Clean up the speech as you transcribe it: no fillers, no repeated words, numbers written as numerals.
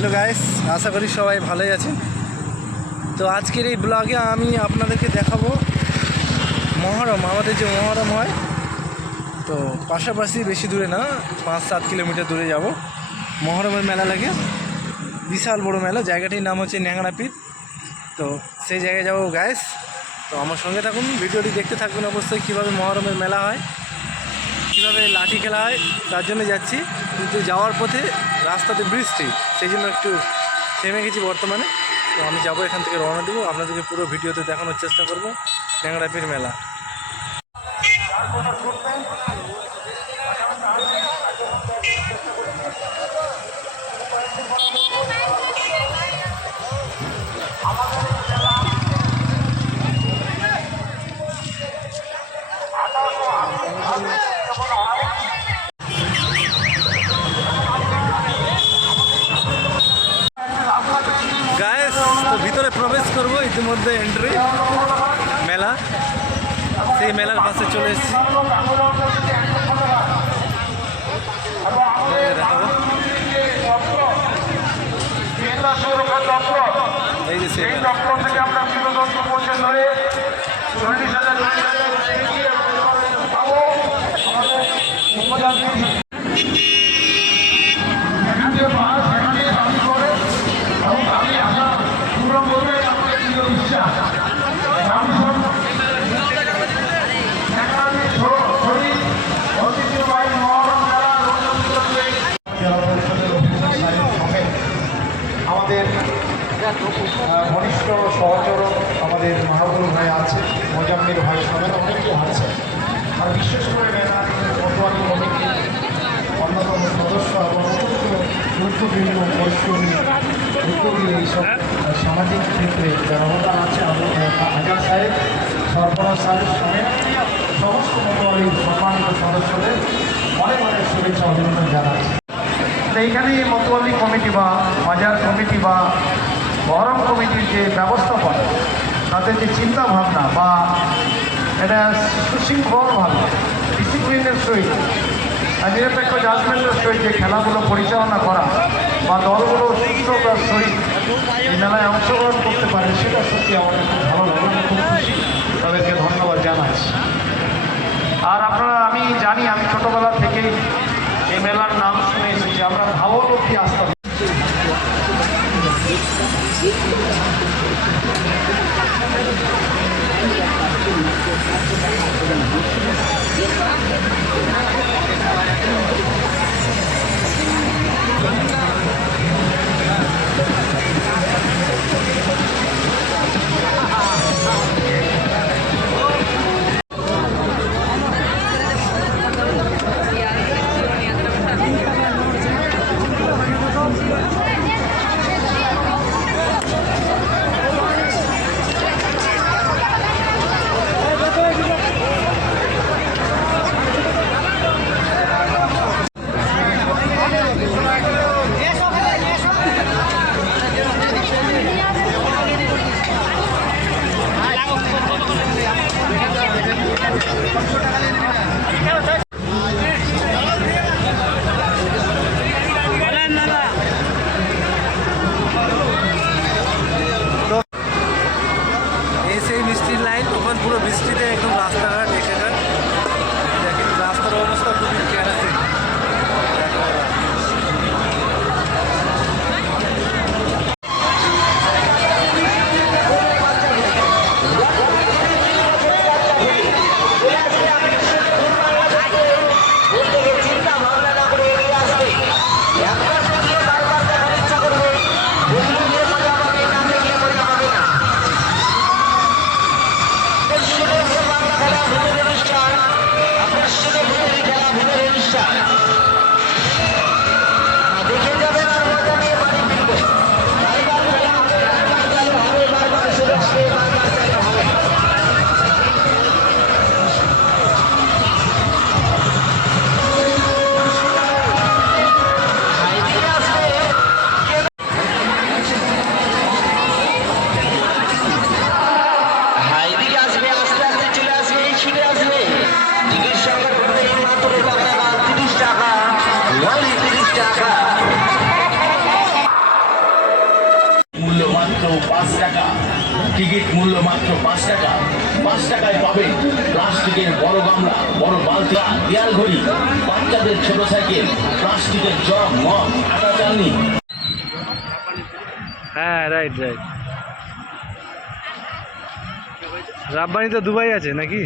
Hello guys, আশা করি সবাই ভালোই আছেন। তো আজকের এই ব্লগে আমি আপনাদেরকে দেখাবো মহরম, আমাদের যে মহরম হয়। তো পাশাপাশি বেশি দূরে না, 5-7 কিলোমিটার দূরে যাব। মহরমের মেলা লাগে, বিশাল বড় মেলা। জায়গাটির নাম হচ্ছে ন্যাংরাপীর। তো সেই জায়গায় যাবো গাইস। তো আমার সঙ্গে থাকুন, ভিডিওটি দেখতে থাকবেন অবশ্যই। কীভাবে মহরমের মেলা হয়, কীভাবে লাঠি খেলা হয়, তার জন্য যাচ্ছি। কিন্তু যাওয়ার পথে রাস্তাতে বৃষ্টি, সেই জন্য একটু থেমে গেছি বর্তমানে। তো আমি যাবো, এখান থেকে রওনা দেবো। আপনাদেরকে পুরো ভিডিওতে দেখানোর চেষ্টা করব ন্যাংরাপীর মেলা। গাইস, তো ভিতরে প্রবেশ করব, ইতিমধ্যে এন্ট্রি মেলা। সেই মেলার পাশে চলে এসেছি, দেখাবো। এই যে সেই মেলা। আমাদের ঘনিষ্ঠ সহচর আমাদের মাহবুল ভাই আছে, মোজাম্মিল ভাই সমেত অনেকে আছে। আর বিশেষ করে কোতোয়ালি কমিটির অন্যতম সদস্য এবং গুরুত্বপূর্ণ পরিশ্রমী উদ্যোগী এইসব সামাজিক ক্ষেত্রে যারা অবদান আছে, আজাদ সাহেব, সরফরাজ সাহেব সমেত সমস্ত কোতোয়ালির সম্মানিত সদস্যদের অনেক অনেক শুভেচ্ছা অভিনন্দন জানাচ্ছি। এইখানে মতোয়ালি কমিটি বা বাজার কমিটি বা মহরম কমিটির যে ব্যবস্থাপনা, তাদের যে চিন্তা ভাবনা বা এটা সুশৃঙ্খলভাবে ডিসিপ্লিনের সহিত নিরপেক্ষ জাজমেন্টের সহিত যে খেলাগুলো পরিচালনা করা বা দলগুলো সুস্থতার সহিত এই মেলায় অংশগ্রহণ করতে পারে, সেটা সত্যি আমাদের খুব ভালো লাগে, খুব খুশি। তাদেরকে ধন্যবাদ জানাচ্ছি। আর আপনারা, আমি জানি, আমি ছোটোবেলা থেকেই এই মেলার নাম শুনে এসেছি। আমরা ভাবলব্ধি আসতাম। 5 টাকা। টিকিট মূল্য মাত্র 5 টাকা। 5 টাকায় পাবেন প্লাস্টিকের বড় গামলা, বড় বালতি, দেয়াল ঘড়ি, বাচ্চাদের ছোট সাইকেল, প্লাস্টিকের জগ, মগ, আটা চালনি। হ্যাঁ, রাইট রাইট। রাব্বানি তো দুবাই আছে নাকি?